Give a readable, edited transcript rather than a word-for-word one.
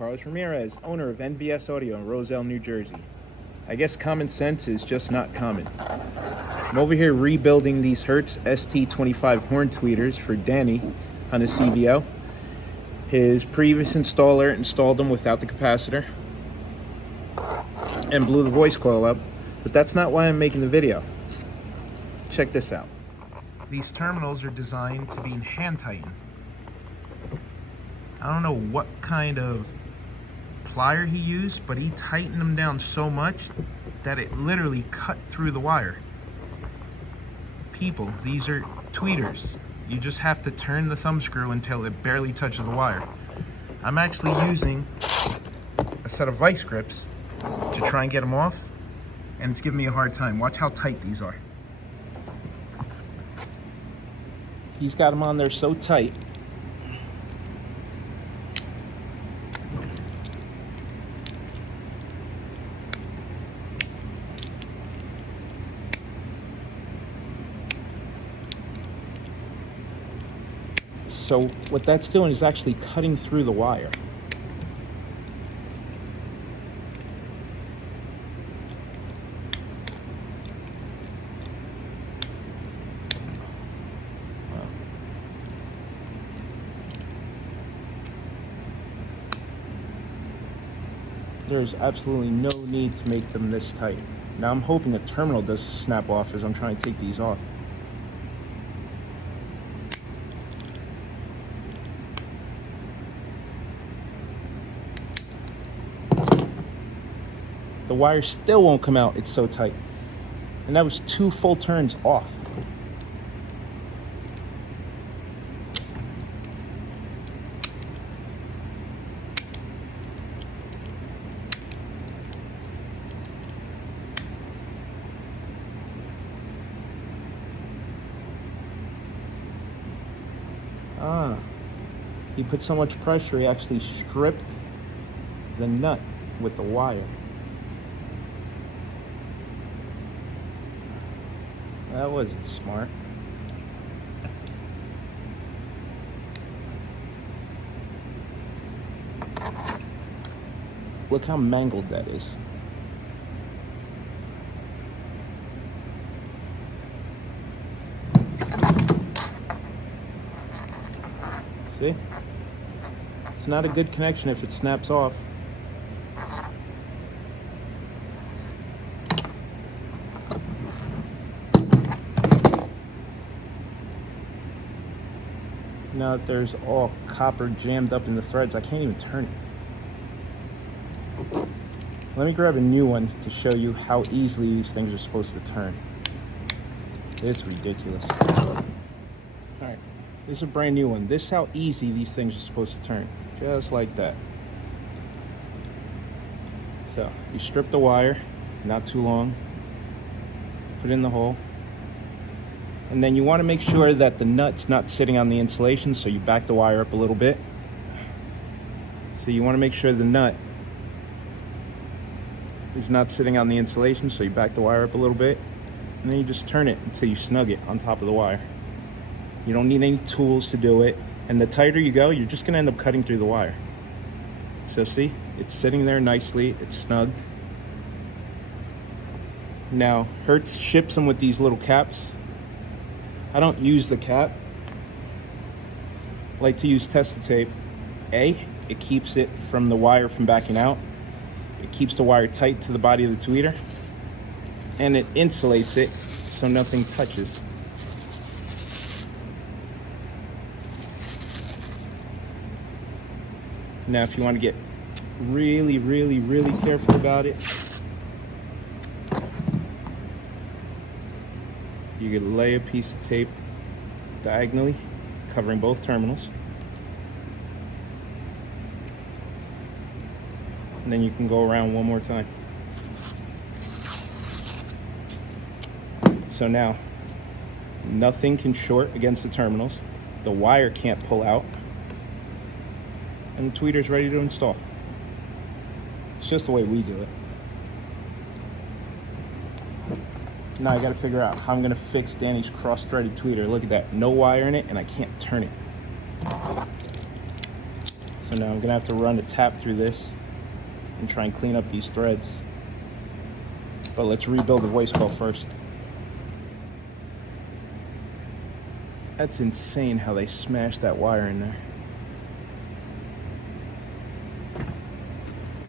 Carlos Ramirez, owner of NVS Audio in Roselle, New Jersey. I guess common sense is just not common. I'm over here rebuilding these Hertz ST25 horn tweeters for Danny on his CVO. His previous installer installed them without the capacitor and blew the voice coil up, but that's not why I'm making the video. Check this out. These terminals are designed to be in hand tighten. I don't know what kind of plier he used, but he tightened them down so much that it literally cut through the wire. People, these are tweeters. You just have to turn the thumb screw until it barely touches the wire. I'm actually using a set of vice grips to try and get them off, and it's giving me a hard time. Watch how tight these are. He's got them on there so tight. So what that's doing is actually cutting through the wire. There's absolutely no need to make them this tight. Now I'm hoping a terminal doesn't snap off as I'm trying to take these off. The wire still won't come out, it's so tight. And that was 2 full turns off. He put so much pressure, he actually stripped the nut with the wire. That wasn't smart. Look how mangled that is. See? It's not a good connection if it snaps off. Now that there's all copper jammed up in the threads, I can't even turn it. Let me grab a new one to show you how easily these things are supposed to turn. It's ridiculous. Alright, this is a brand new one. This is how easy these things are supposed to turn. Just like that. So, you strip the wire, not too long, put it in the hole. And then you want to make sure that the nut's not sitting on the insulation, so you back the wire up a little bit. So you want to make sure the nut is not sitting on the insulation, so you back the wire up a little bit. And then you just turn it until you snug it on top of the wire. You don't need any tools to do it. And the tighter you go, you're just going to end up cutting through the wire. So see, it's sitting there nicely, it's snugged. Now, Hertz ships them with these little caps. I don't use the cap. I like to use Testa tape. A, it keeps it from the wire from backing out. It keeps the wire tight to the body of the tweeter. And it insulates it so nothing touches. Now if you want to get really, really, really careful about it, you could lay a piece of tape diagonally, covering both terminals. And then you can go around one more time. So now, nothing can short against the terminals. The wire can't pull out. And the tweeter's ready to install. It's just the way we do it. Now I gotta figure out how I'm gonna fix Danny's cross-threaded tweeter. Look at that, no wire in it, and I can't turn it. So now I'm gonna have to run a tap through this and try and clean up these threads. But let's rebuild the voice coil first. That's insane how they smashed that wire in there.